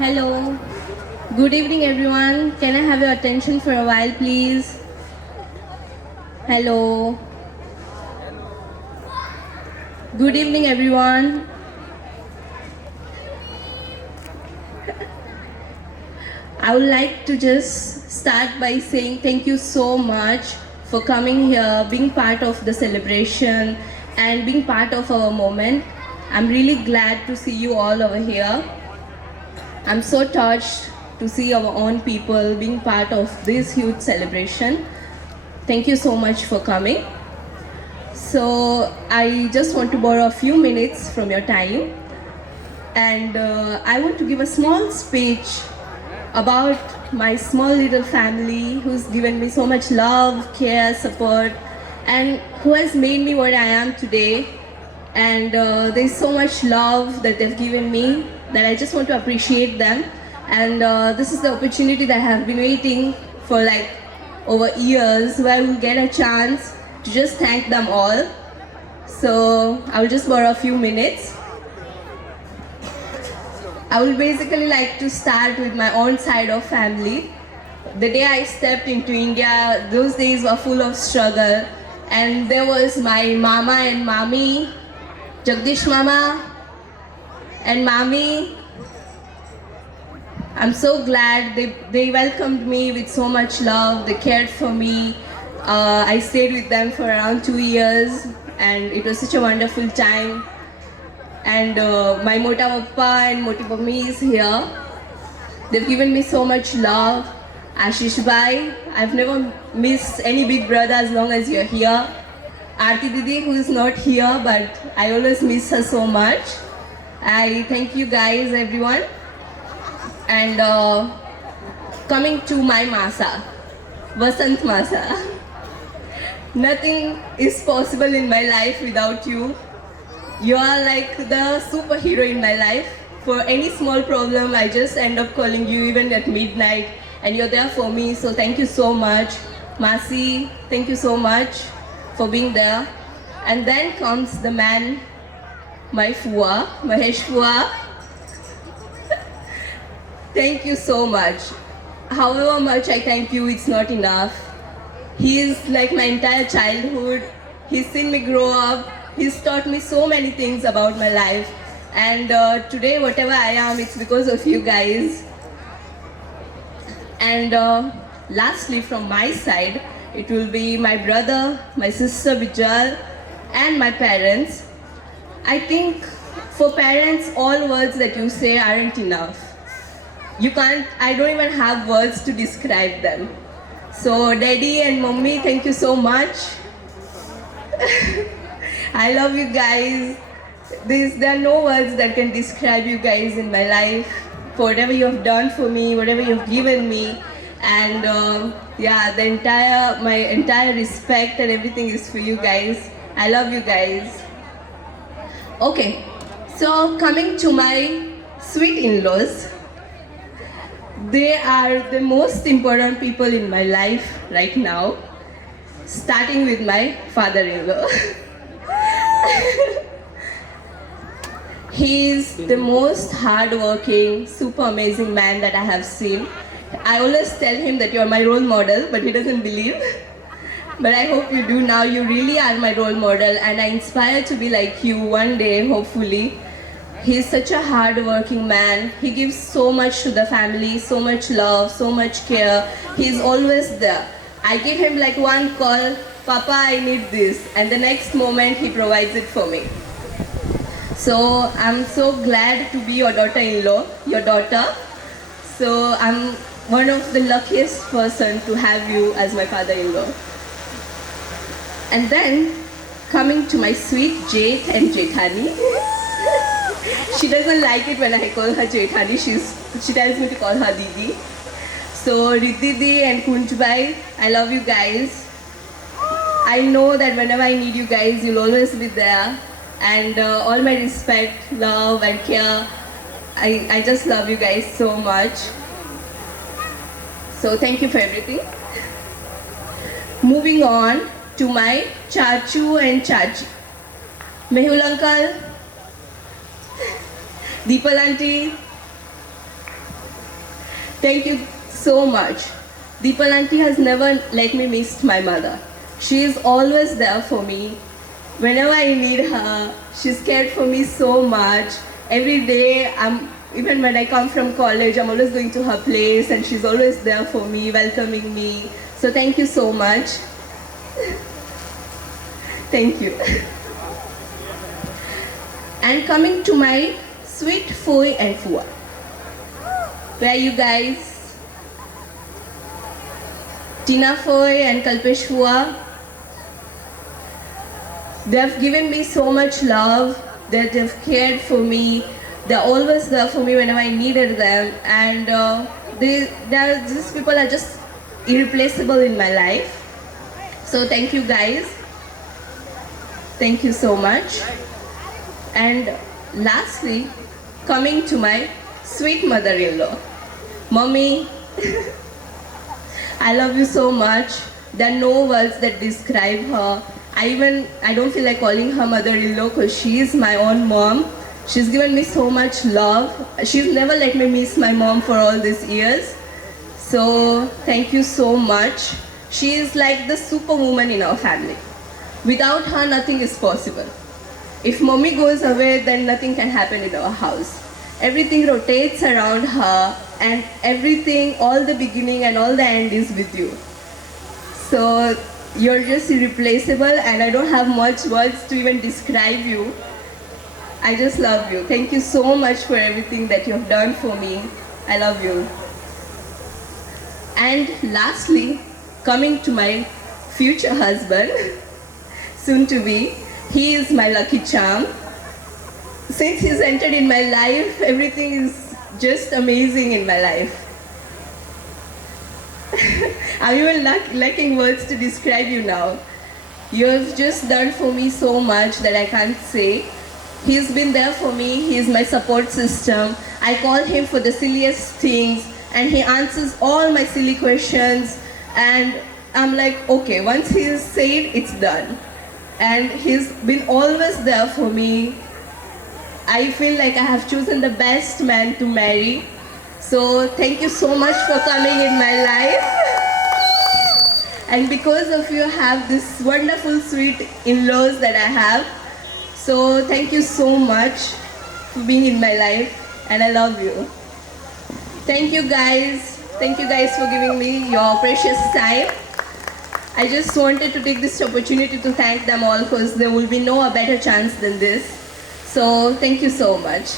Hello. Good evening, everyone. Can I have your attention for a while, please? Hello. Good evening, everyone. I would like to just start by saying thank you so much for coming here, being part of the celebration, and being part of our moment. I'm really glad to see you all over here. I'm so touched to see our own people being part of this huge celebration. Thank you so much for coming. So I just want to borrow a few minutes from your time, and I want to give a small speech about my small little family who's given me so much love, care, support, and who has made me what I am today. And there's so much love that they've given me that I just want to appreciate them. And this is the opportunity that I have been waiting for like over years, where I will get a chance to just thank them all. So I will just borrow a few minutes. I would basically like to start with my own side of family. The day I stepped into India, those days were full of struggle. And there was my mama and mami, Jagdish mama and mami. I'm so glad they welcomed me with so much love. They cared for me. I stayed with them for around 2 years, and it was such a wonderful time. And my Mota Papa and Moti Mummy is here. They've given me so much love. Ashish Bhai, I've never missed any big brother as long as you're here. Aarti Didi, who is not here, but I always miss her so much. I thank you guys, everyone. And coming to my Masa, Vasant Masa. Nothing is possible in my life without you. You are like the superhero in my life. For any small problem, I just end up calling you even at midnight, and you're there for me. So thank you so much. Masi, thank you so much for being there. And then comes the man, my Fua, Mahesh Fua. Thank you so much. However much I thank you, it's not enough. He is like my entire childhood. He's seen me grow up. He's taught me so many things about my life. And today, whatever I am, it's because of you guys. And lastly, from my side, it will be my brother, my sister Bijal, and my parents. I think for parents, all words that you say aren't enough. I don't even have words to describe them. So daddy and mommy, thank you so much. I love you guys. There are no words that can describe you guys in my life, for whatever you have done for me, whatever you have given me. And yeah, my entire respect and everything is for you guys. I love you guys. Okay, so coming to my sweet in-laws. They are the most important people in my life right now, starting with my father-in-law. He is the most hard-working, super amazing man that I have seen. I always tell him that you're my role model, but he doesn't believe. But I hope you do now. You really are my role model, and I inspire to be like you one day, hopefully. He's such a hard-working man. He gives so much to the family, so much love, so much care. He's always there. I give him like one call, Papa, I need this. And the next moment, he provides it for me. So I'm so glad to be your daughter-in-law, your daughter. So I'm one of the luckiest person to have you as my father-in-law. And then, coming to my sweet Jeth and Jethani. She doesn't like it when I call her Jethani. She tells me to call her Didi. So Riddidi and Kunjbai, I love you guys. I know that whenever I need you guys, you'll always be there. And all my respect, love and care. I just love you guys so much. So thank you for everything. Moving on to my Chachu and Chachi. Mehul uncle, Deepal auntie, Thank you so much. Deepal auntie has never let me miss my mother. She is always there for me. Whenever I need her, she's cared for me so much. Every day, even when I come from college, I'm always going to her place and she's always there for me, welcoming me. So thank you so much. Thank you. And coming to my sweet Foy and Fua. Where are you guys? Tina Foy and Kalpesh Fua. They have given me so much love, that they've cared for me. They're always there for me whenever I needed them. And these people are just irreplaceable in my life. So thank you guys. Thank you so much. And lastly, coming to my sweet mother-in-law. Mommy, I love you so much. There are no words that describe her. I don't feel like calling her mother-in-law because she is my own mom. She's given me so much love. She's never let me miss my mom for all these years. So thank you so much. She is like the superwoman in our family. Without her, nothing is possible. If mommy goes away, then nothing can happen in our house. Everything rotates around her, and everything, all the beginning and all the end is with you. So you're just irreplaceable, and I don't have much words to even describe you. I just love you. Thank you so much for everything that you have done for me. I love you. And lastly, coming to my future husband, soon to be, he is my lucky charm. Since he's entered in my life, everything is just amazing in my life. I'm even lacking words to describe you now. You have just done for me so much that I can't say. He's been there for me. He's my support system. I call him for the silliest things, and he answers all my silly questions. And I'm like, okay, once he's said, it's done. And he's been always there for me. I feel like I have chosen the best man to marry. So thank you so much for coming in my life. And because of you, I have this wonderful, sweet in-laws that I have. So thank you so much for being in my life, and I love you. Thank you guys. Thank you guys for giving me your precious time. I just wanted to take this opportunity to thank them all, because there will be no better chance than this. So thank you so much.